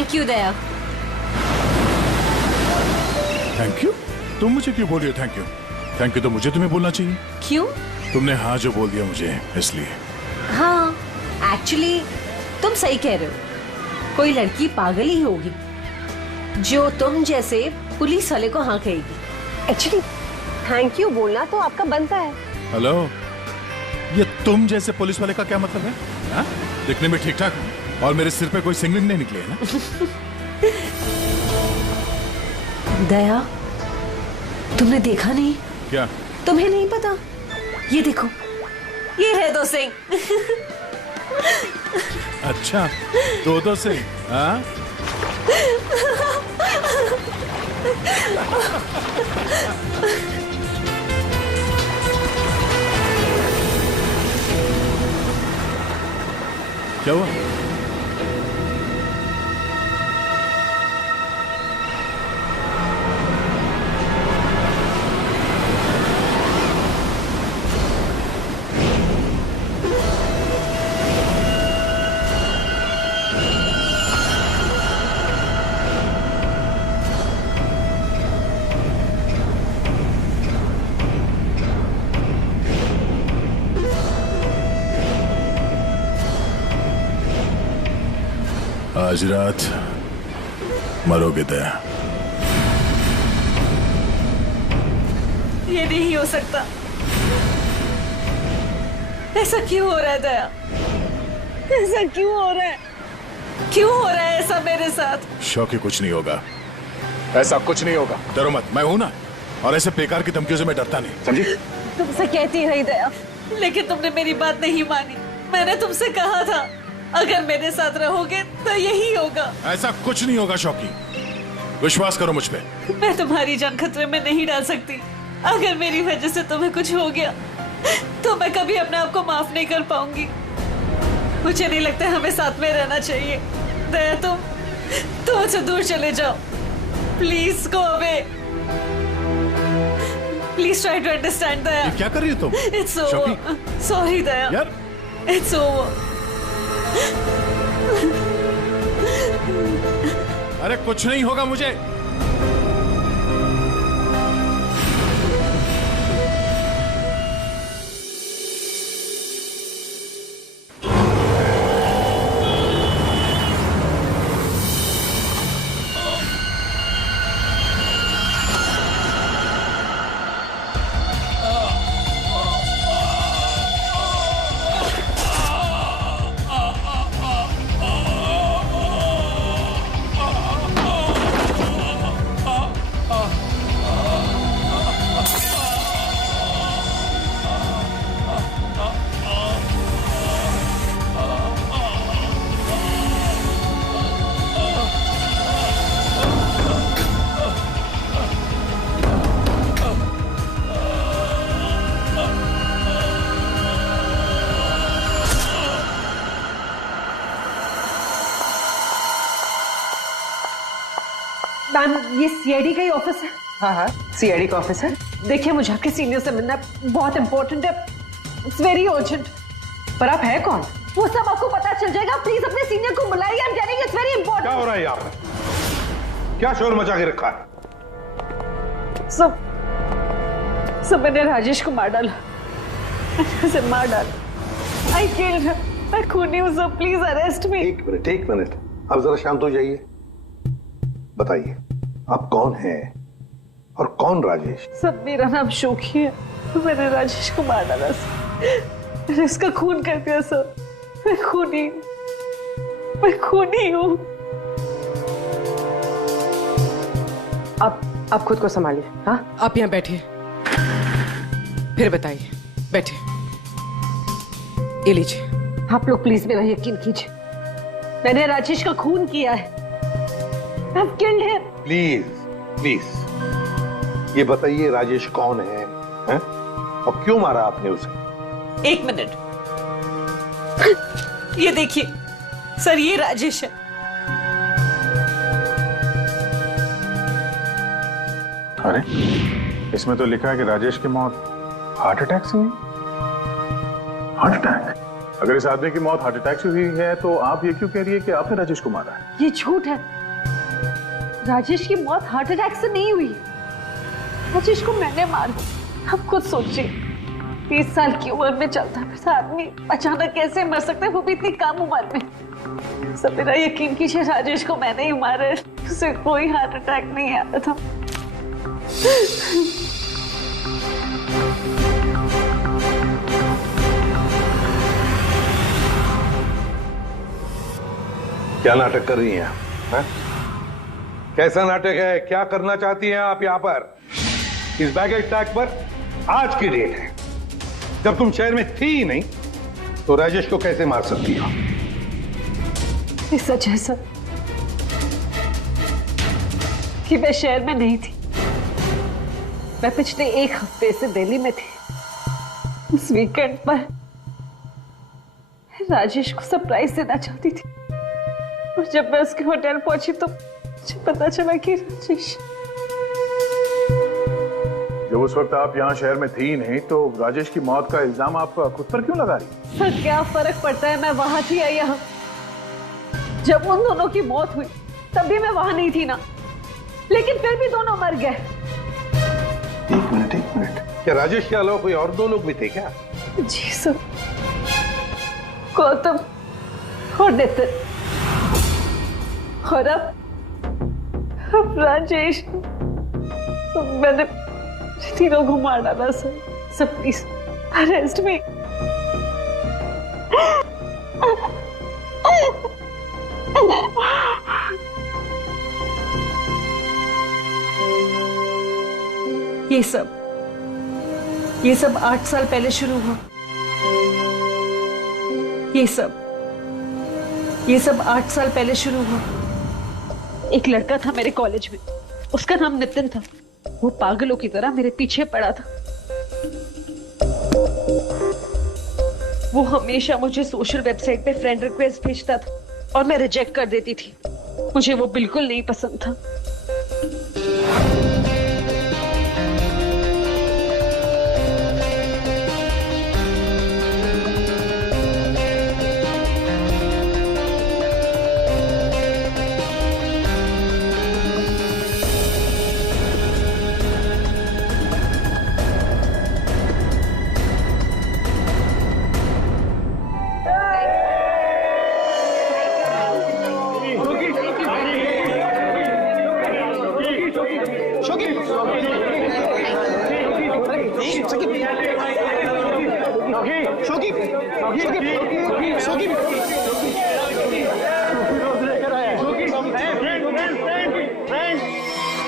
Thank you Daya. Thank you? तुम मुझे क्यों बोल रही हो थैंक यू? थैंक यू तो मुझे तुम्हें बोलना चाहिए। क्यों? तुमने हाँ जो बोल दिया मुझे इसलिए। हाँ, एक्चुअली तुम सही कह रहे हो। कोई लड़की पागल ही होगी जो तुम जैसे पुलिस वाले को हाँ कहेगी। एक्चुअली थैंक यू बोलना तो आपका बनता है। हेलो, ये तुम जैसे पुलिस वाले का क्या मतलब है? हाँ? दिखने में ठीक ठाक और मेरे सिर पे कोई सिंगलिंग नहीं निकली है ना? दया, तुमने देखा नहीं? क्या? तुम्हें नहीं पता? ये देखो, ये है 2 सिंह। अच्छा, 2 से? हाँ? क्या हुआ? आज रात मरोगे दया। ये नहीं हो सकता। ऐसा क्यों हो रहा है दया? ऐसा क्यों हो रहा है? क्यों हो रहा है ऐसा मेरे साथ? शौकी, कुछ नहीं होगा, ऐसा कुछ नहीं होगा। डरो मत, मैं हूं ना। और ऐसे बेकार की धमकियों से मैं डरता नहीं, समझी? तुमसे कहती रही दया, लेकिन तुमने मेरी बात नहीं मानी। मैंने तुमसे कहा था अगर मेरे साथ रहोगे तो यही होगा। ऐसा कुछ नहीं होगा शौकी, विश्वास करो मुझ पे। मैं तुम्हारी जान खतरे में नहीं डाल सकती। अगर मेरी वजह से तुम्हें कुछ हो गया तो मैं कभी अपने आप को माफ नहीं कर पाऊंगी। मुझे नहीं लगता हमें साथ में रहना चाहिए। दया, तुम मुझसे दूर चले जाओ। Please go away. Please try to understand Daya. ये क्या कर रही हो तुम? It's over. सॉरी दया। यार, इट्स ओवर। अरे कुछ नहीं होगा मुझे। मैम, ये सीआईडी का ही ऑफिस है? हाँ हाँ, सीआईडी का ऑफिस है। देखिए, मुझे आपके सीनियर से मिलना बहुत इंपॉर्टेंट है। It's very urgent. पर आप है कौन? वो सब आपको पता चल जाएगा। प्लीज अपने सीनियर को बुलाइए। I am telling it's very important. क्या हो रहा है यहाँ पे? क्या शोर मचा के रखा है? सब मैंने राजेश को मार डाला। उसे मार डाला। I killed him. मैं खूनी हूँ सर, प्लीज अरेस्ट मी। एक मिनट, अब जरा शांत हो जाइए। बताइए, आप कौन हैं और कौन राजेश? सब, मेरा नाम शोकी है। मैंने राजेश को मार डाला सर। मैंने उसका खून कर दिया सर। मैं खूनी हूँ। आप खुद को संभालिए। हाँ, आप यहाँ बैठिए, फिर बताइए। बैठिए, ये लीजिए। आप लोग प्लीज मेरा यकीन कीजिए। मैंने राजेश का खून किया है। I've killed him. प्लीज ये बताइए, राजेश कौन है? और क्यों मारा आपने उसे? 1 मिनट। ये देखिए सर, ये राजेश है। अरे, इसमें तो लिखा है कि राजेश की मौत हार्ट अटैक से हुई। Heart attack? अगर इस आदमी की मौत हार्ट अटैक से हुई है तो आप ये क्यों कह रही है कि आपने राजेश को मारा है? ये झूठ है। राजेश की मौत हार्ट अटैक से नहीं हुई। राजेश को मैंने मारा। आप खुद सोचिए, 30 साल की उम्र में चलता फिरता आदमी अचानक कैसे मर सकता है, वो भी इतनी कम उम्र में। सब मेरा यकीन कीजिए, राजेश को मैंने ही मारा है। उसे कोई हार्ट अटैक नहीं आया था। क्या नाटक कर रही हैं आप? कैसा नाटक है? क्या करना चाहती हैं आप यहाँ पर? इस बैगेज टैग पर आज की डेट है, जब तुम शहर में थी ही नहीं तो राजेश को कैसे मार सकती हो? ये सच है सर कि मैं शहर में नहीं थी। मैं पिछले 1 हफ्ते से दिल्ली में थी। उस वीकेंड पर राजेश को सरप्राइज देना चाहती थी, और जब मैं उसके होटल पहुंची तो मुझे पता चला कि राजेश। जब उस वक्त आप यहाँ शहर में थी ही नहीं तो राजेश की मौत का इल्जाम आप खुद पर क्यों लगा रही? सर क्या फर्क पड़ता है, मैं वहां थी या यहाँ? जब उन दोनों की मौत हुई तब भी मैं वहां नहीं थी ना, लेकिन फिर भी दोनों मर गए। एक मिनट, क्या राजेश के अलावा कोई और 2 लोग भी थे क्या? जी सर, गौतम और नितिन, और अब राजेश। तो मैंने तीनों को मार डाला सर। सर प्लीज अरेस्ट मी। ये सब 8 साल पहले शुरू हुआ। ये सब 8 साल पहले शुरू हुआ। एक लड़का था मेरे कॉलेज में, उसका नाम नितिन था। वो पागलों की तरह मेरे पीछे पड़ा था। वो हमेशा मुझे सोशल वेबसाइट पे फ्रेंड रिक्वेस्ट भेजता था और मैं रिजेक्ट कर देती थी। मुझे वो बिल्कुल नहीं पसंद था।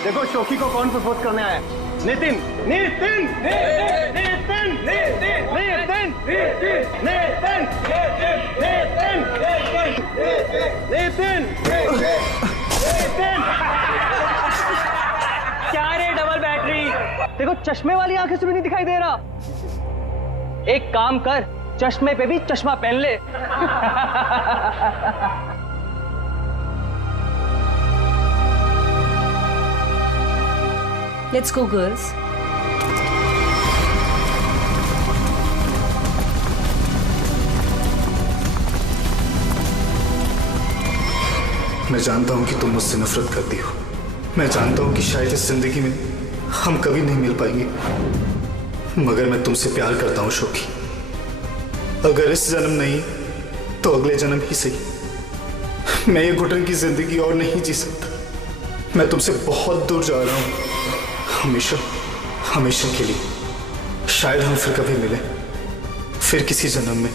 देखो शोकी को कौन प्रपोज करने आया? नितिन। नितिन नितिन नितिन नितिन नितिन नितिन नितिन। क्या रे डबल बैटरी? देखो चश्मे वाली आंखें से भी नहीं दिखाई दे रहा। एक काम कर, चश्मे पे भी चश्मा पहन ले। Let's go, girls. मैं जानता हूं कि तुम मुझसे नफरत करती हो। मैं जानता हूं कि शायद इस जिंदगी में हम कभी नहीं मिल पाएंगे, मगर मैं तुमसे प्यार करता हूं शोकी। अगर इस जन्म नहीं तो अगले जन्म ही सही। मैं ये घुटन की जिंदगी और नहीं जी सकता। मैं तुमसे बहुत दूर जा रहा हूं, हमेशा हमेशा के लिए। शायद हम फिर कभी मिले, फिर किसी जन्म में,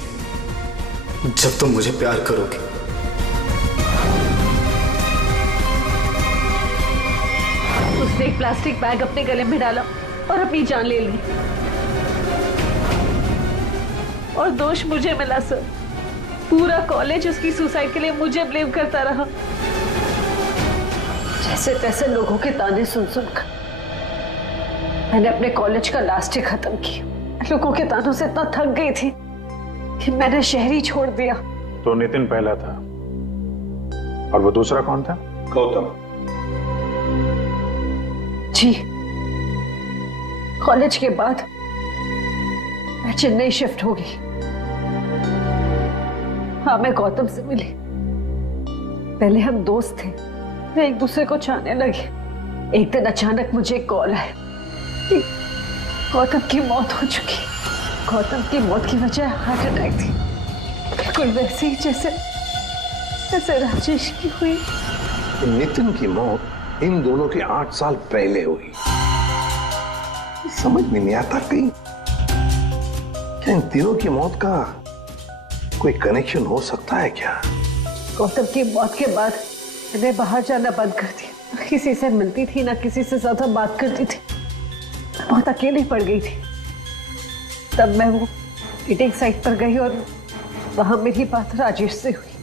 जब तुम मुझे प्यार करोगे। उसने एक प्लास्टिक बैग अपने गले में डाला और अपनी जान ले ली, और दोष मुझे मिला सर। पूरा कॉलेज उसकी सुसाइड के लिए मुझे ब्लेम करता रहा। जैसे तैसे लोगों के ताने सुन सुनकर मैंने अपने कॉलेज का लास्ट ईयर खत्म किया। लोगों के तानों से इतना थक गई थी कि मैंने शहर ही छोड़ दिया। तो नितिन पहला था और वो दूसरा कौन था? गौतम। जी, कॉलेज के बाद मैं चेन्नई शिफ्ट हो गई। हाँ, मैं गौतम से मिली। पहले हम दोस्त थे, फिर एक दूसरे को चाहने लगे। एक दिन अचानक मुझे कॉल आया कि गौतम की मौत हो चुकी। गौतम की मौत की वजह हार्ट अटैक थी, बिल्कुल वैसे ही जैसे राजेश की हुई। नितिन की मौत इन दोनों के 8 साल पहले हुई। समझ में नहीं आता कहीं क्या इन तीनों की मौत का कोई कनेक्शन हो सकता है क्या? गौतम की मौत के बाद मैंने बाहर जाना बंद कर दिया। ना किसी से मिलती थी, ना किसी से ज्यादा बात करती थी। बहुत अकेली पड़ गई थी। तब मैं वो मीटिंग साइट पर गई और वहां मेरी बात राजेश से हुई।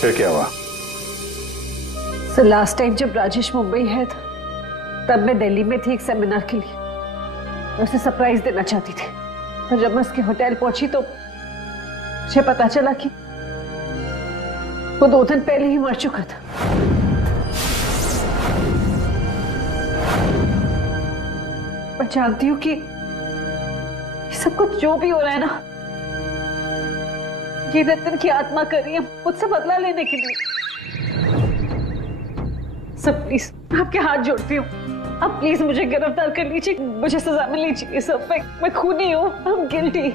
फिर क्या हुआ? सर, लास्ट टाइम जब राजेश मुंबई है था, तब मैं दिल्ली में थी एक सेमिनार के लिए। मैं उसे सरप्राइज देना चाहती थी, पर जब मैं उसके होटल पहुंची तो मुझे पता चला कि वो 2 दिन पहले ही मर चुका था। मैं जानती हूँ कि ये सब कुछ जो भी हो रहा है ना, ये नितिन की आत्मा कर रही है मुझसे बदला लेने के लिए। सब प्लीज, मैं आपके हाथ जोड़ती हूँ, आप प्लीज मुझे गिरफ्तार कर लीजिए। मुझे सजा मिलनी चाहिए। सब मैं खूनी हूँ, I'm guilty।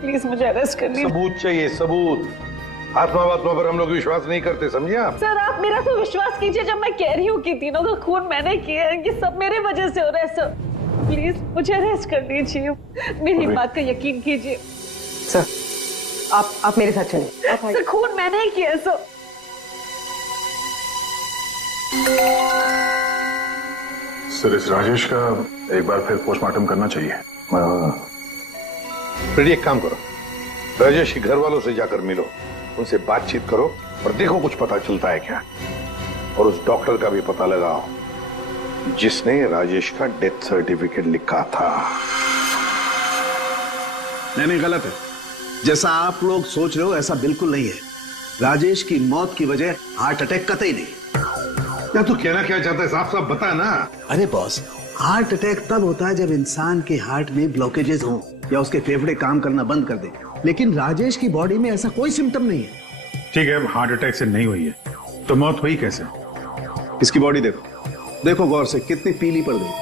प्लीज मुझे अरेस्ट कर लीजिए। सबूत चाहिए, सबूत। आत्मा पर हम लोग विश्वास नहीं करते, समझे आप? सर, आप मेरा तो विश्वास कीजिए जब मैं कह रही हूँ कि तीनों का खून मैंने किया है। ये सब मेरे वजह से हो रहा है सर। प्लीज मुझे अरेस्ट कर लीजिए, मेरी बात का यकीन कीजिए। सर, आप मेरे साथ चलिए। सर, खून मैंने ही किया है सर। सर, इस राजेश का एक बार फिर पोस्टमार्टम करना चाहिए। फिर एक काम करो, राजेश के घर वालों से जाकर मिलो, उनसे बातचीत करो और देखो कुछ पता चलता है क्या। और उस डॉक्टर का भी पता लगाओ जिसने राजेश का डेथ सर्टिफिकेट लिखा था। नहीं, गलत है। जैसा आप लोग सोच रहे हो ऐसा बिल्कुल नहीं है। राजेश की मौत की वजह हार्ट अटैक कतई नहीं। या तू कहना क्या चाहता है? साफ साफ बता ना। अरे बॉस, हार्ट अटैक तब होता है जब इंसान के हार्ट में ब्लॉकेजेस हो या उसके फेफड़े काम करना बंद कर दे। लेकिन राजेश की बॉडी में ऐसा कोई सिम्टम नहीं है। ठीक है, हार्ट अटैक से नहीं हुई है तो मौत हुई कैसे? इसकी बॉडी देखो गौर से, कितनी पीली पड़ गई।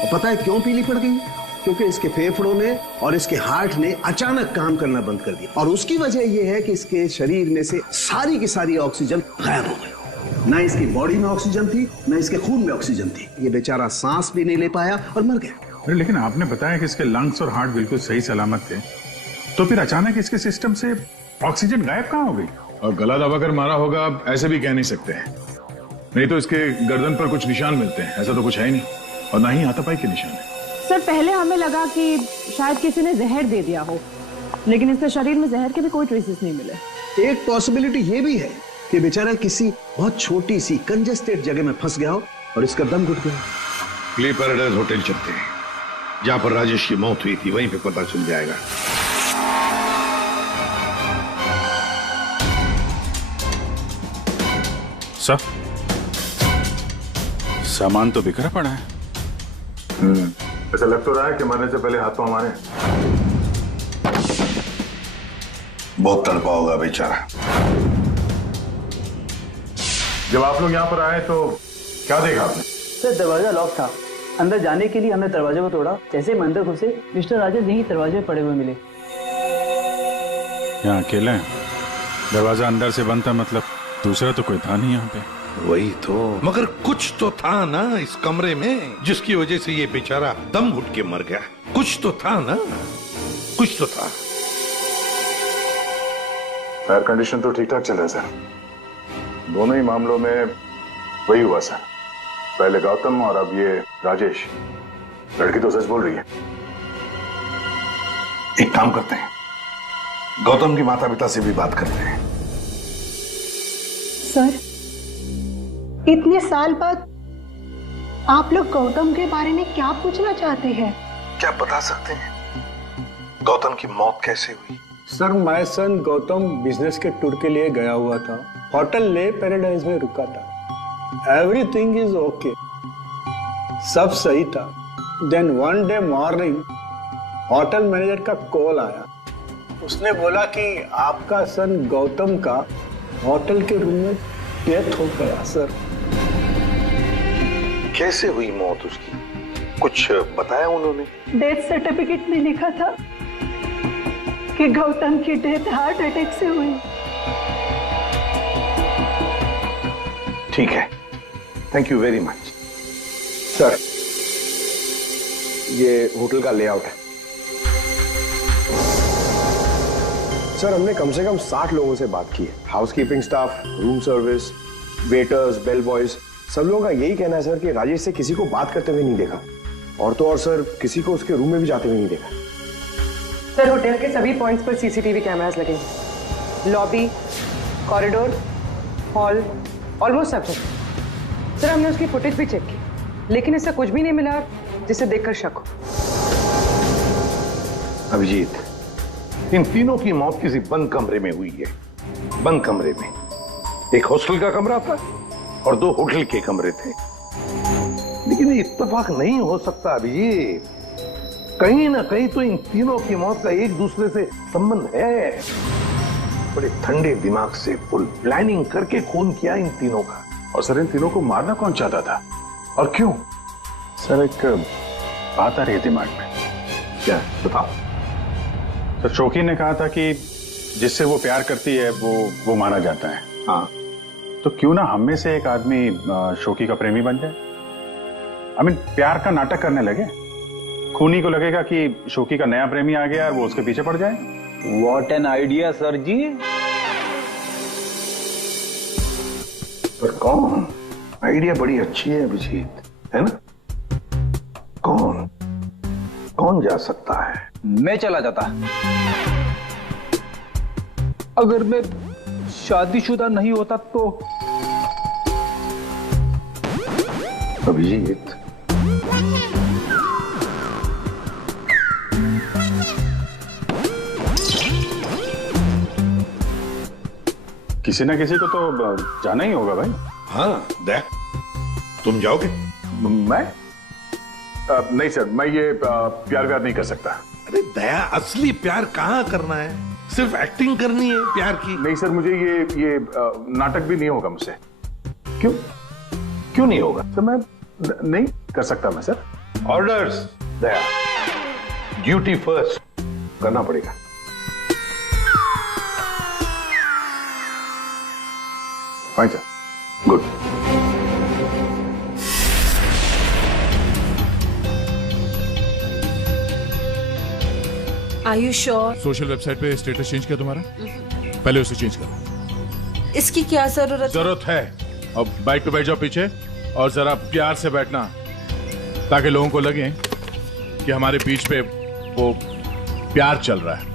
और पता है क्यों पीली पड़ गई? क्योंकि इसके फेफड़ों ने और इसके हार्ट ने अचानक काम करना बंद कर दिया। और उसकी वजह यह है कि इसके शरीर में से सारी की सारी ऑक्सीजन गायब हो गई। ना इसकी बॉडी में ऑक्सीजन थी, ना इसके खून में ऑक्सीजन थी। ये बेचारा सांस भी नहीं ले पाया और मर गया। अरे लेकिन आपने बताया कि इसके लंग्स और हार्ट बिल्कुल सही सलामत थे, तो फिर अचानक इसके सिस्टम से ऑक्सीजन गायब कहाँ हो गई? और गला दबाकर मारा होगा, आप ऐसे भी कह नहीं सकते हैं। नहीं तो इसके गर्दन पर कुछ निशान मिलते हैं, ऐसा तो कुछ है ही नहीं, और ना ही हाथापाई के निशान है। सर, पहले हमें लगा कि शायद किसी ने जहर दे दिया हो, लेकिन इसके शरीर में जहर के भी कोई ट्रेसेस नहीं मिले। एक पॉसिबिलिटी ये भी है कि बेचारा किसी बहुत छोटी सी कंजेस्टेड जगह में फंस गया हो और इसका दम घुट गया। क्ली पैराडाइज होटल चलते हैं, जहां पर राजेश की मौत हुई थी, वहीं पे पता चल जाएगा। सर, सामान तो बिखरा पड़ा है। ऐसा लग तो रहा है कि मरने से पहले हाथ पांव मारे। बहुत तड़पा होगा बेचारा। जब आप लोग यहाँ पर आए तो क्या देखा आपने? सर, दरवाजा लॉक था। अंदर जाने के लिए हमने दरवाजे को तोड़ा। जैसे हम अंदर घुसे, मिस्टर राजेश यहीं दरवाजे में पड़े हुए मिले। यहाँ अकेले हैं? दरवाजा अंदर से बंद था, मतलब दूसरा तो कोई था नहीं यहाँ पे। वही तो, मगर कुछ तो था ना इस कमरे में, जिसकी वजह से ये बेचारा दम घुट के मर गया। कुछ तो था ना, कुछ तो था। एयर कंडीशन तो ठीक ठाक चल रहा है सर। दोनों ही मामलों में वही हुआ सर, पहले गौतम और अब ये राजेश। लड़की तो सच बोल रही है। एक काम करते हैं, गौतम के माता पिता से भी बात करते हैं। सर, इतने साल बाद आप लोग गौतम के बारे में क्या पूछना चाहते हैं? क्या बता सकते हैं गौतम की मौत कैसे हुई? Sir, my son Gautam business के टूर के लिए गया हुआ था। होटल ले पैराडाइज में रुका था। एवरीथिंग इज ओके, सब सही था। Then one day morning hotel manager का कॉल आया। उसने बोला कि आपका सन गौतम का होटल के रूम में डेथ हो गया सर। कैसे हुई मौत उसकी, कुछ बताया उन्होंने? डेथ सर्टिफिकेट में लिखा था कि गौतम की डेथ हार्ट अटैक से हुई। ठीक है, thank you very much. Sir, ये होटल का लेआउट है। सर, हमने कम से कम 60 लोगों से बात की है। Housekeeping staff, room service, waiters, bell boys, सब लोगों का यही कहना है सर कि राजेश से किसी को बात करते हुए नहीं देखा, और तो और सर किसी को उसके रूम में भी जाते हुए नहीं देखा। सर, होटल के सभी पॉइंट्स पर सीसीटीवी कैमरास लगे हैं। लॉबी, कॉरिडोर, हॉल, ऑलमोस्ट सब जगह। सर, हमने उसकी फुटेज भी चेक की, लेकिन इससे कुछ भी नहीं मिला जिसे देखकर शक हो। अभिजीत, इन तीनों की मौत किसी बंद कमरे में हुई है। बंद कमरे में एक हॉस्टल का कमरा था और 2 होटल के कमरे थे। लेकिन ये इत्तेफाक नहीं हो सकता अभिजीत, कहीं ना कहीं तो इन तीनों की मौत का एक दूसरे से संबंध है। बड़े ठंडे दिमाग से फुल प्लानिंग करके खून किया इन तीनों का। और सर, इन तीनों को मारना कौन चाहता था और क्यों? सर, एक बात आ रही है दिमाग में। क्या? बताओ। सर, शोकी ने कहा था कि जिससे वो प्यार करती है वो मारा जाता है। हाँ, तो क्यों ना हम में से एक आदमी शोकी का प्रेमी बन जाए। आई मीन, प्यार का नाटक करने लगे। खूनी को लगेगा कि शोकी का नया प्रेमी आ गया और वो उसके पीछे पड़ जाए। व्हाट एन आइडिया सर जी। पर कौन? आइडिया बड़ी अच्छी है अभिजीत, है ना? कौन जा सकता है? मैं चला जाता। अगर मैं शादीशुदा नहीं होता तो। अभिजीत, किसी ना किसी को तो जाना ही होगा भाई। हाँ, दया, तुम जाओगे? मैं? नहीं सर, मैं ये प्यार नहीं कर सकता। अरे दया, असली प्यार कहाँ करना है? सिर्फ एक्टिंग करनी है प्यार की। नहीं सर, मुझे ये नाटक भी नहीं होगा मुझसे। क्यों नहीं होगा? सर, मैं नहीं कर सकता मैं सर। ऑर्डर्स दया, ड्यूटी फर्स्ट करना पड़ेगा। Fine sir. Good. Are you sure? Social website पे स्टेटस चेंज किया तुम्हारा? पहले उसे चेंज करो। इसकी क्या जरूरत है? अब बाइक पे बैठ जाओ पीछे और जरा प्यार से बैठना, ताकि लोगों को लगे कि हमारे बीच पे वो प्यार चल रहा है।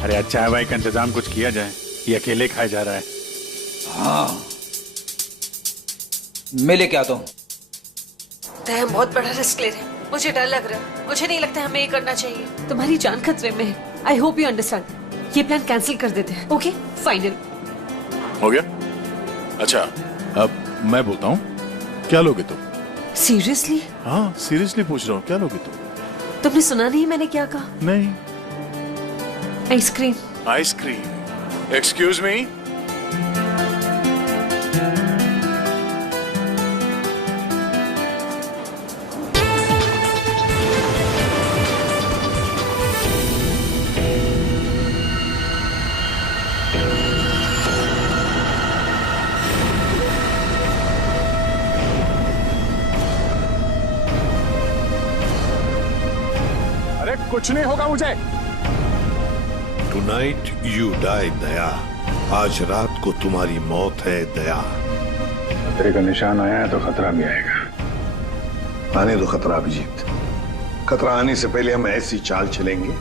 अरे अच्छा है भाई, का इंतजाम कुछ किया जाए, ये अकेले खाया जा रहा है। हाँ, मैं लेके आता हूँ। हम बहुत बड़ा रिस्क ले रहे हैं, मुझे डर लग रहा है। मुझे नहीं लगता हमें ये करना चाहिए। तुम्हारी जान खतरे में है। I hope you understand. ये प्लान कैंसिल कर देते हैं। ओके, फाइनल हो गया? अच्छा, अब मैं बोलता हूँ, क्या लोगे तुम? सीरियसली? हाँ, सीरियसली पूछ रहा हूँ, क्या लोगे तुम? तुमने सुना नहीं मैंने क्या कहा? नहीं। आइसक्रीम। आइसक्रीम? Excuse me? अरे कुछ नहीं होगा मुझे। Tonight you die, दया। आज रात को तुम्हारी मौत है दया। खतरे का निशान आया है तो खतरा भी आएगा। आने दो खतरा अभिजीत। खतरा आने से पहले हम ऐसी चाल चलेंगे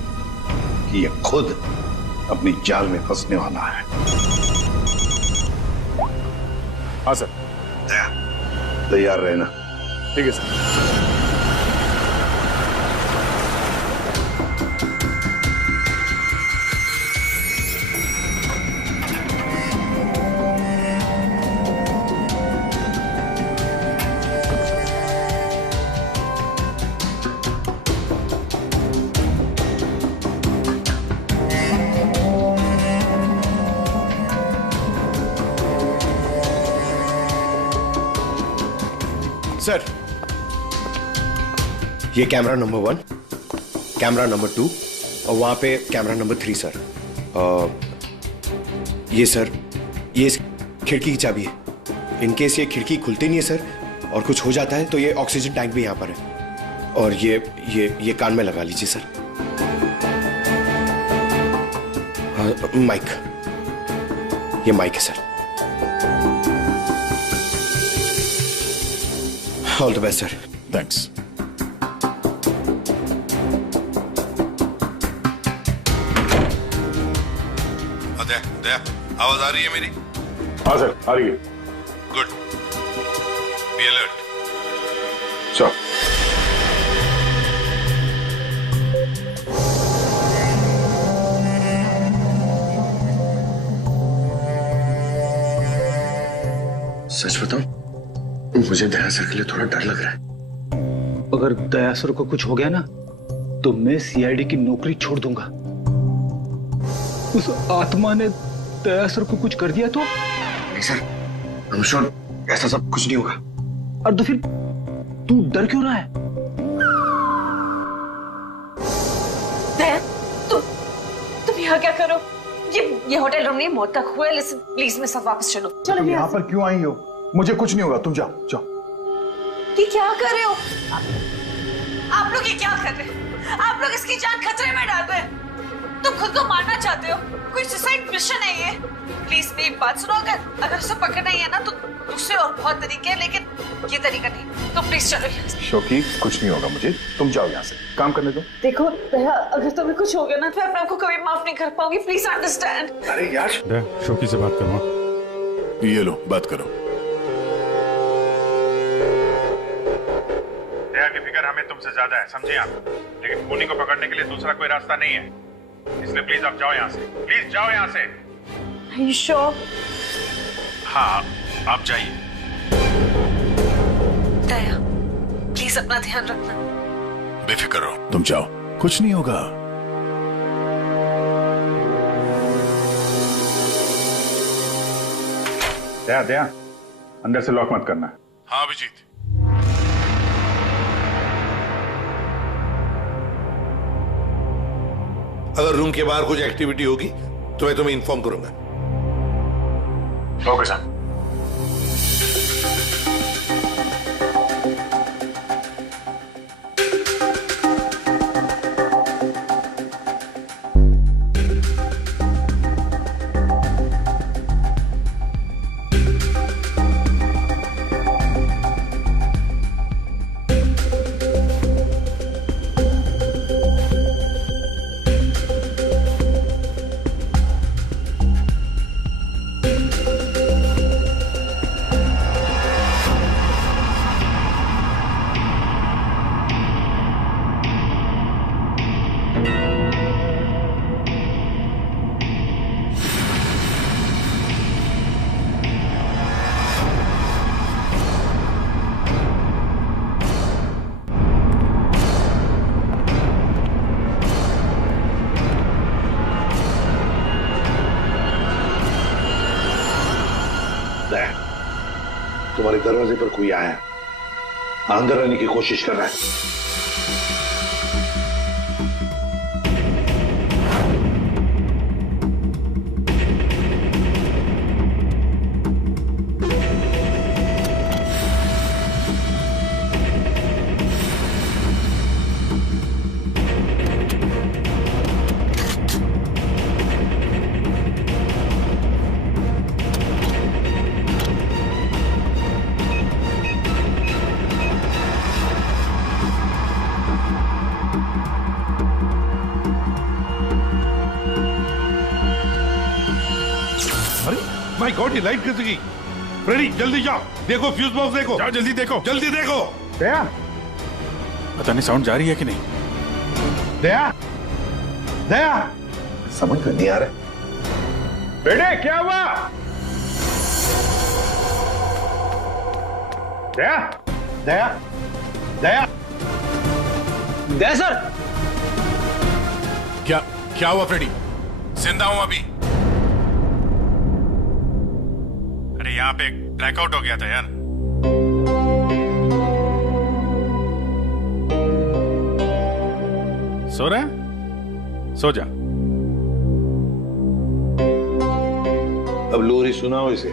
कि ये खुद अपनी जाल में फंसने वाला है। हाँ सर। दया, तैयार रहना। ठीक है सर। सर, ये कैमरा नंबर 1, कैमरा नंबर 2 और वहां पे कैमरा नंबर 3 सर। ये सर, ये इस खिड़की की चाबी है। इन केस ये खिड़की खुलती नहीं है सर और कुछ हो जाता है तो ये ऑक्सीजन टैंक भी यहां पर है। और ये कान में लगा लीजिए सर। माइक, ये माइक है sir. All the best sir. Thanks. Daya, आवाज आ रही है मेरी? हाँ सर, आ रही है। गुड। Be alert. चलो। सच बताऊं, मुझे दया सर के लिए थोड़ा डर लग रहा है। अगर दया सर को कुछ हो गया ना तो मैं सीआईडी की नौकरी छोड़ दूंगा। उस आत्मा ने दया सर को कुछ कर दिया तो? नहीं सर, I'm sure ऐसा सब कुछ नहीं होगा। और तो फिर तू डर क्यों रहा है? दया, तुम यहाँ क्या करो? ये होटल रूम नहीं, मौत का कुआं है। लिसन प्लीज, मेरे साथ वापस चलो। चलो तुम यहाँ पर क्यों आई हो? मुझे कुछ नहीं होगा, तुम जाओ जाओ। ये क्या कर रहे हो आप लोग? ये क्या कर रहे हो आप लोग? इसकी जान खतरे में डाल रहे हैं। तुम खुद को मारना चाहते हो? कोई सुसाइड मिशन है ये? प्लीज मेरी बात सुनो। अगर उसे पकड़ना ही है ना तो दूसरे और बहुत तरीके हैं, लेकिन ये तरीका नहीं। तो प्लीज चलो यहाँ से। शोकी, कुछ नहीं होगा मुझे, तुम जाओ यहाँ से, काम करने दो। देखो दया, अगर तुम्हें कुछ हो गया ना तो मैं अपने आप को कभी माफ नहीं कर पाऊंगी। Please understand. अरे यार, दया, शोकी से बात करो। ये लो, बात करो। दया की फिक्र हमें तुमसे ज्यादा है, समझे आप? लेकिन खूनी को पकड़ने के लिए दूसरा कोई रास्ता नहीं है, इसलिए प्लीज आप जाओ यहाँ से। प्लीज जाओ यहाँ से। Are you sure? हाँ, आप जाइए। दया, प्लीज अपना ध्यान रखना। बेफिक्र रहो, तुम जाओ, कुछ नहीं होगा। दया, दया, अंदर से लॉक मत करना। हाँ अभिजीत। अगर रूम के बाहर कुछ एक्टिविटी होगी तो मैं तुम्हें इन्फॉर्म करूंगा। Okay sir. तुम्हारे दरवाजे पर कोई आया, अंदर आने की कोशिश कर रहा है। अरे माय गॉड, ये लाइट कैसे गई? फ्रेडी जल्दी जाओ, देखो फ्यूज बॉक्स देखो। जाओ जल्दी देखो। जल्दी देखो। दया, पता नहीं साउंड जा रही है कि नहीं। दया, दया, समझ में नहीं आ रहा। बेटे क्या हुआ? दया, दया, दया, दया सर। क्या हुआ फ्रेडी? जिंदा हूं अभी। अरे यहाँ पे ब्लैकआउट हो गया था यार। सो रहा है? सो जा। अब लोरी सुनाओ इसे।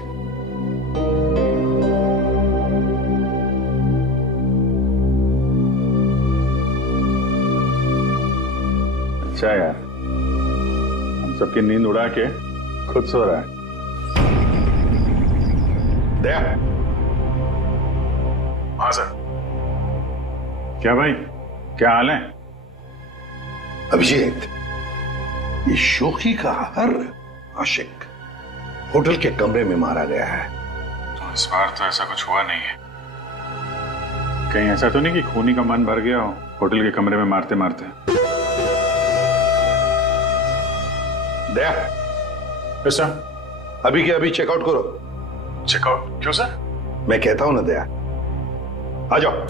अच्छा यार, हम सबकी नींद उड़ा के खुद सो रहा है। दया। हाँ सर। क्या भाई, क्या हाल है? अभिजीत, ये शोखी का हर आशिक होटल के कमरे में मारा गया है। तो इस बार तो ऐसा कुछ हुआ नहीं है। कहीं ऐसा तो नहीं कि खूनी का मन भर गया हो होटल के कमरे में मारते मारते? दया, ऐसा अभी के अभी चेकआउट करो। चेकआउट? क्यों सर? मैं कहता हूं ना दया, आ जाओ।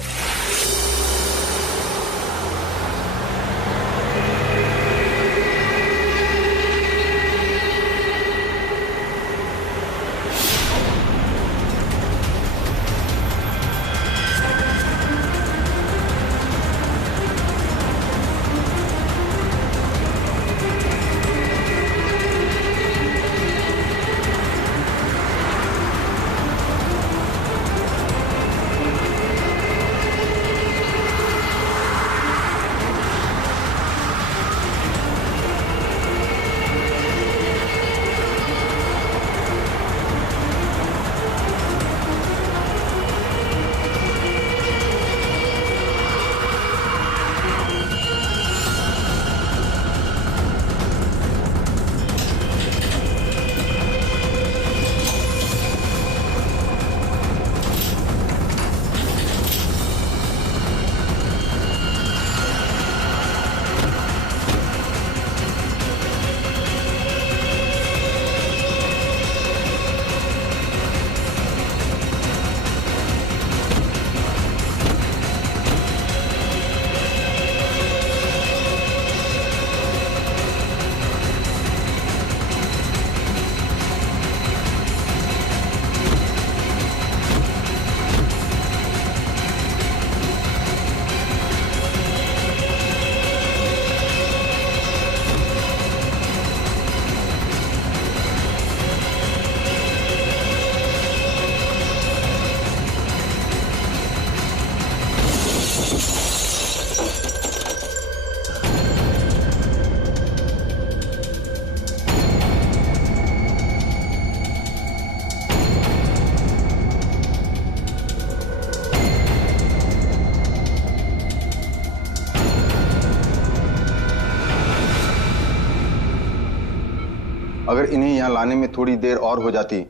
अगर इन्हें यहाँ लाने में थोड़ी देर और हो जाती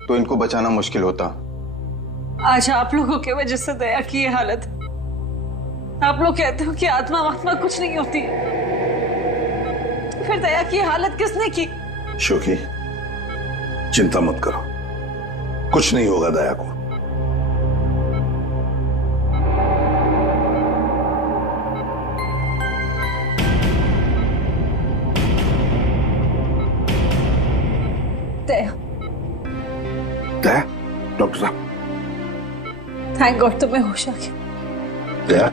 तो इनको बचाना मुश्किल होता। आज आप लोगों की वजह से दया की ये हालत। आप लोग कहते हो कि आत्मा वात्मा कुछ नहीं होती, तो फिर दया की हालत किसने की? शोकी, चिंता मत करो, कुछ नहीं होगा दया को। दया, दया, डॉक्टर साहब, थैंक गॉड तुम्हें होश आ गया। दया,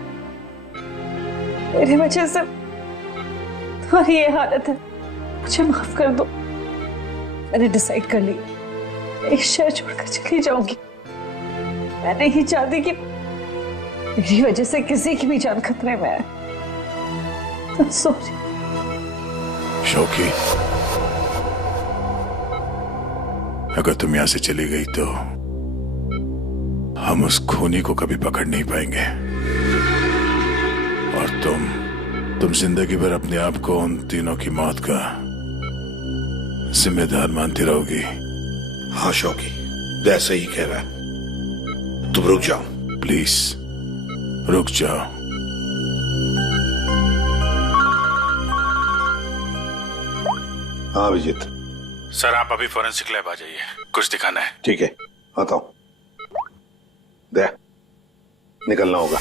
मेरी वजह से तुम्हारी ये हालत है, मुझे माफ कर दो। मैंने डिसाइड कर लिया, इस शहर छोड़कर चली जाऊंगी। मैं नहीं चाहती कि मेरी वजह से किसी की भी जान खतरे में आए। सॉरी शोकी, अगर तुम यहां से चली गई तो हम उस खूनी को कभी पकड़ नहीं पाएंगे, और तुम जिंदगी भर अपने आप को उन तीनों की मौत का जिम्मेदार मानती रहोगी? हाँ शौकी, जैसे ही कह रहा है। तुम रुक जाओ प्लीज, रुक जाओ। हाँ अभिजीत। सर आप अभी फॉरेंसिक लैब आ जाइए, कुछ दिखाना है। ठीक है, आता हूं। दया, निकलना होगा।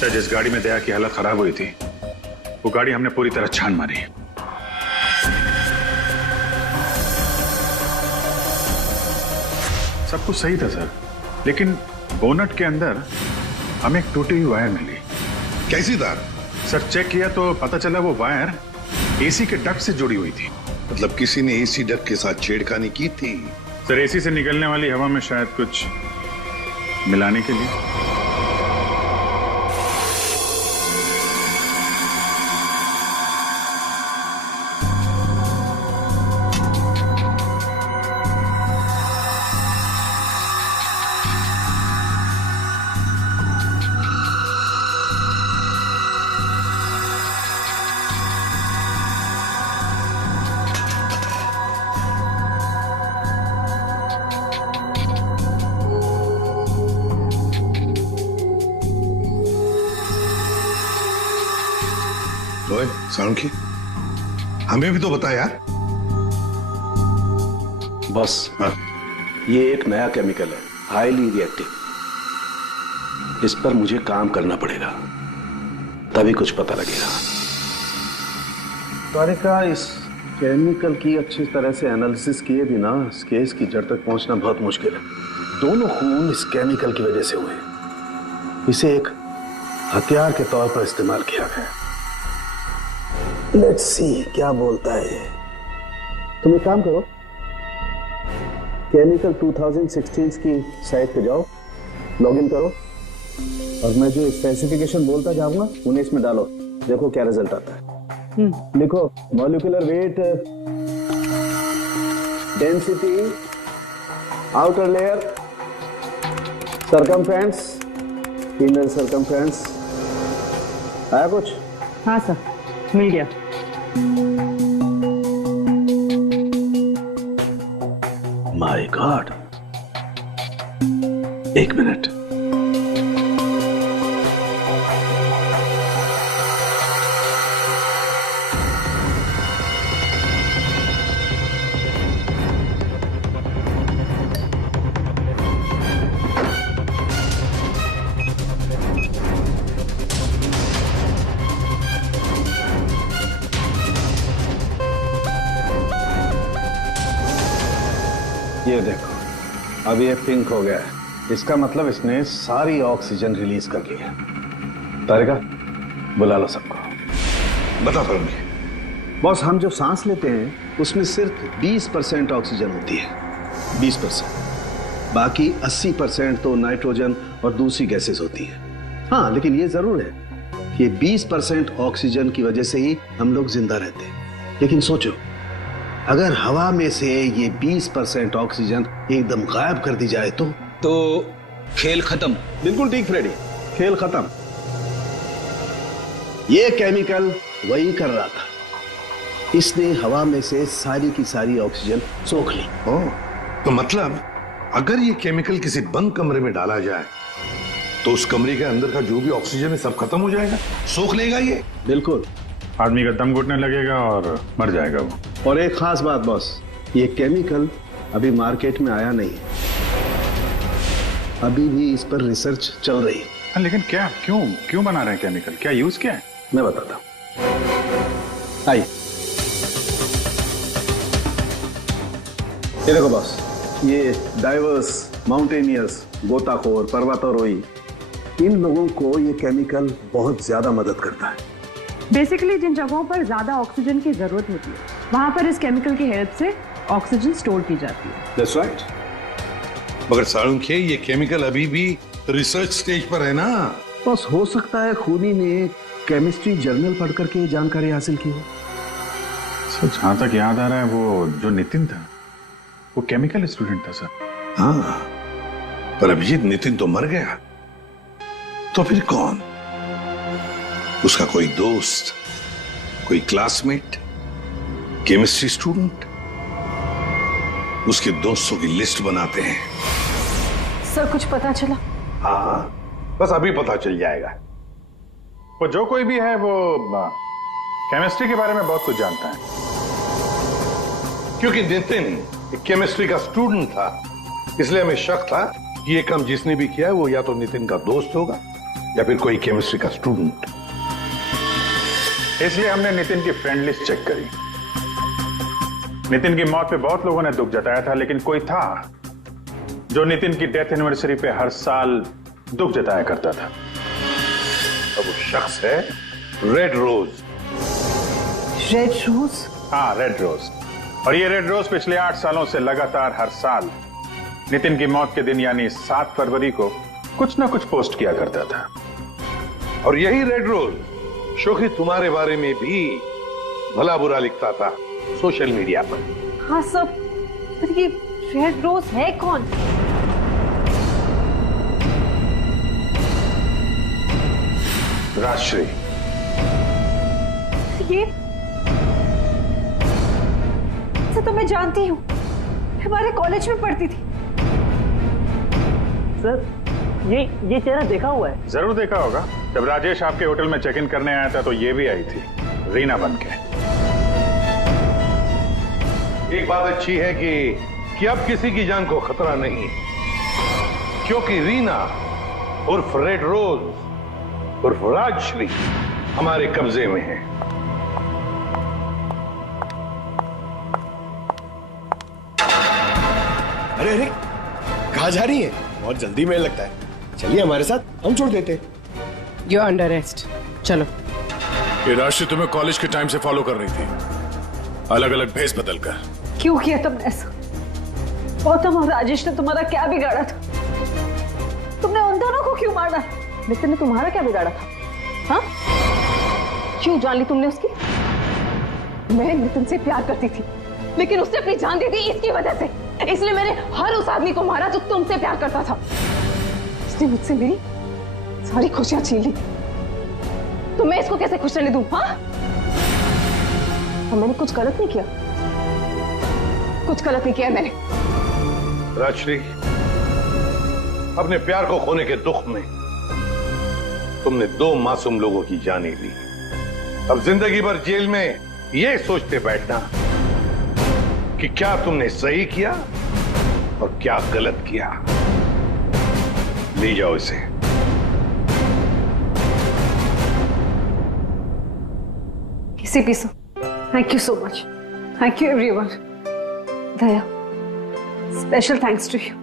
सर जिस गाड़ी में दया की हालत खराब हुई थी, वो गाड़ी हमने पूरी तरह छान मारी। सब कुछ सही था सर, लेकिन बोनट के अंदर हमें एक टूटी हुई वायर मिली। कैसी तार? सर चेक किया तो पता चला वो वायर एसी के डक्ट से जुड़ी हुई थी। मतलब किसी ने एसी डक्ट के साथ छेड़खानी की थी? सर एसी से निकलने वाली हवा में शायद कुछ मिलाने के लिए। ओए साळुंखे, हमें भी तो बता यार। बस ये एक नया केमिकल है, हाईली रिएक्टिव। इस पर मुझे काम करना पड़ेगा, तभी कुछ पता लगेगा। तारिका, इस केमिकल की अच्छी तरह से एनालिसिस किए बिना इस केस की जड़ तक पहुंचना बहुत मुश्किल है। दोनों खून इस केमिकल की वजह से हुए। इसे एक हथियार के तौर पर इस्तेमाल किया गया। लेट्स सी क्या बोलता है। तुम एक काम करो, केमिकल 2016 की साइट पे जाओ, लॉगिन करो, और मैं जो स्पेसिफिकेशन बोलता जाऊंगा उन्हें इसमें डालो। देखो क्या रिजल्ट आता है। लिखो molecular weight, density, outer layer, circumference, inner circumference. आया कुछ? हाँ सर, मिल गया। माय गॉड, एक मिनट। ये देखो, अब ये पिंक हो गया है। इसका मतलब इसने सारी ऑक्सीजन रिलीज कर ली है। तारिका, बुला लो सबको। बता फरमी। बॉस, हम जो सांस लेते हैं उसमें सिर्फ 20% ऑक्सीजन होती है। 20%। बाकी 80% तो नाइट्रोजन और दूसरी गैसेस होती हैं। हाँ, लेकिन ये जरूर है कि 20% ऑक्सीजन की वजह से ही हम लोग जिंदा रहते हैं। लेकिन सोचो, अगर हवा में से ये 20% ऑक्सीजन एकदम गायब कर दी जाए तो खेल खत्म। बिल्कुल ठीक फ्रेडी, खेल खत्म। ये केमिकल वही कर रहा था। इसने हवा में से सारी की सारी ऑक्सीजन सोख ली। तो मतलब अगर ये केमिकल किसी बंद कमरे में डाला जाए तो उस कमरे के अंदर का जो भी ऑक्सीजन है सब खत्म हो जाएगा, सोख लेगा ये। बिल्कुल। आदमी का दम घुटने लगेगा और मर जाएगा वो। और एक खास बात बॉस, ये केमिकल अभी मार्केट में आया नहीं है। अभी भी इस पर रिसर्च चल रही है। हाँ, लेकिन क्या, क्यों बना रहे हैं केमिकल? क्या यूज क्या है? मैं बताता हूं। आइए, ये देखो बॉस, ये डाइवर्स, माउंटेनियर्स, गोताखोर, पर्वतारोही, इन लोगों को ये केमिकल बहुत ज्यादा मदद करता है। बेसिकली जिन जगहों पर ज्यादा ऑक्सीजन की जरूरत होती है, वहां पर इस केमिकल की हेल्प से ऑक्सीजन स्टोर की जाती है। That's right. मगर साळुंखे, ये केमिकल अभी भी रिसर्च स्टेज पर है ना। बस हो सकता है खूनी ने केमिस्ट्री जर्नल पढ़ करके ये जानकारी हासिल की हो। सर जहां तक याद आ रहा है, वो जो नितिन था वो केमिकल स्टूडेंट था सर। हाँ, पर अभिजीत, नितिन तो मर गया, तो फिर कौन? उसका कोई दोस्त, कोई क्लासमेट, केमिस्ट्री स्टूडेंट? उसके दोस्तों की लिस्ट बनाते हैं। सर कुछ पता चला? हाँ, बस अभी पता चल जाएगा। वो जो कोई भी है वो केमिस्ट्री के बारे में बहुत कुछ जानता है। क्योंकि नितिन केमिस्ट्री का स्टूडेंट था, इसलिए हमें शक था कि ये काम जिसने भी किया है वो या तो नितिन का दोस्त होगा या फिर कोई केमिस्ट्री का स्टूडेंट। इसलिए हमने नितिन की फ्रेंड लिस्ट चेक करी। नितिन की मौत पे बहुत लोगों ने दुख जताया था, लेकिन कोई था जो नितिन की डेथ एनिवर्सरी पे हर साल दुख जताया करता था। अब वो शख्स है रेड रोज। Red rose? हाँ, रेड रोज। और ये रेड रोज पिछले 8 सालों से लगातार हर साल नितिन की मौत के दिन यानी 7 फरवरी को कुछ ना कुछ पोस्ट किया करता था। और यही रेड रोज शोखी तुम्हारे बारे में भी भला बुरा लिखता था सोशल मीडिया पर। हाँ सब, पर ये रेड रोज है कौन? राजश्री। ये तो मैं जानती हूँ, हमारे कॉलेज में पढ़ती थी। सर ये चेहरा देखा हुआ है। जरूर देखा होगा। जब राजेश आपके होटल में चेक इन करने आया था तो ये भी आई थी, रीना बनके। एक बात अच्छी है कि अब किसी की जान को खतरा नहीं है, क्योंकि रीना उर्फ रेड रोज उर्फ राजश्री हमारे कब्जे में है। अरे अरे, कहाँ जा रही है? बहुत जल्दी में लगता है। चलिए हमारे साथ, हम छोड़ देते। यू आर अंडर अरेस्ट, चलो। ये राशि तुम्हें कॉलेज के टाइम से फॉलो कर रही थी, अलग अलग भेस बदल कर। क्यों किया तुमने ऐसा? गौतम और राजेश ने तुम्हारा क्या बिगाड़ा था? तुमने उन दोनों को क्यों मारा? नितिन ने तुम्हारा क्या बिगाड़ा था? हाँ, क्यों जान ली तुमने उसकी? मैं नितिन से प्यार करती थी, लेकिन उसने अपनी जान दी थी इसकी वजह से। इसलिए मैंने हर उस आदमी को मारा जो तुमसे प्यार करता था। उसने मुझसे मेरी सारी खुशियां छीन ली, तो मैं इसको कैसे खुश रहने दूं? हाँ, और मैंने कुछ गलत नहीं किया, कुछ गलत नहीं किया मैंने। राजश्री, अपने प्यार को खोने के दुख में तुमने 2 मासूम लोगों की जानें ली। अब जिंदगी भर जेल में ये सोचते बैठना कि क्या तुमने सही किया और क्या गलत किया। ले जाओ इसे। किसी भी so, thank you so much. Thank you everyone. Daya, special thanks to you.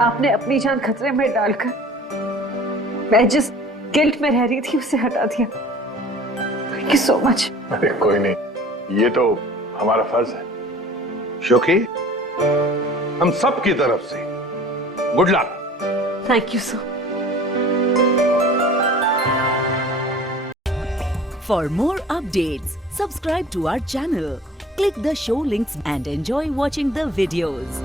आपने अपनी जान खतरे में डालकर मैं जिस गिल्ट में रह रही थी उसे हटा दिया। Thank you so much. अरे कोई नहीं, ये तो हमारा फर्ज है। शोकी, हम सब की तरफ से good luck. Thank you sir. For more updates, subscribe to our channel, click the show links and enjoy watching the videos.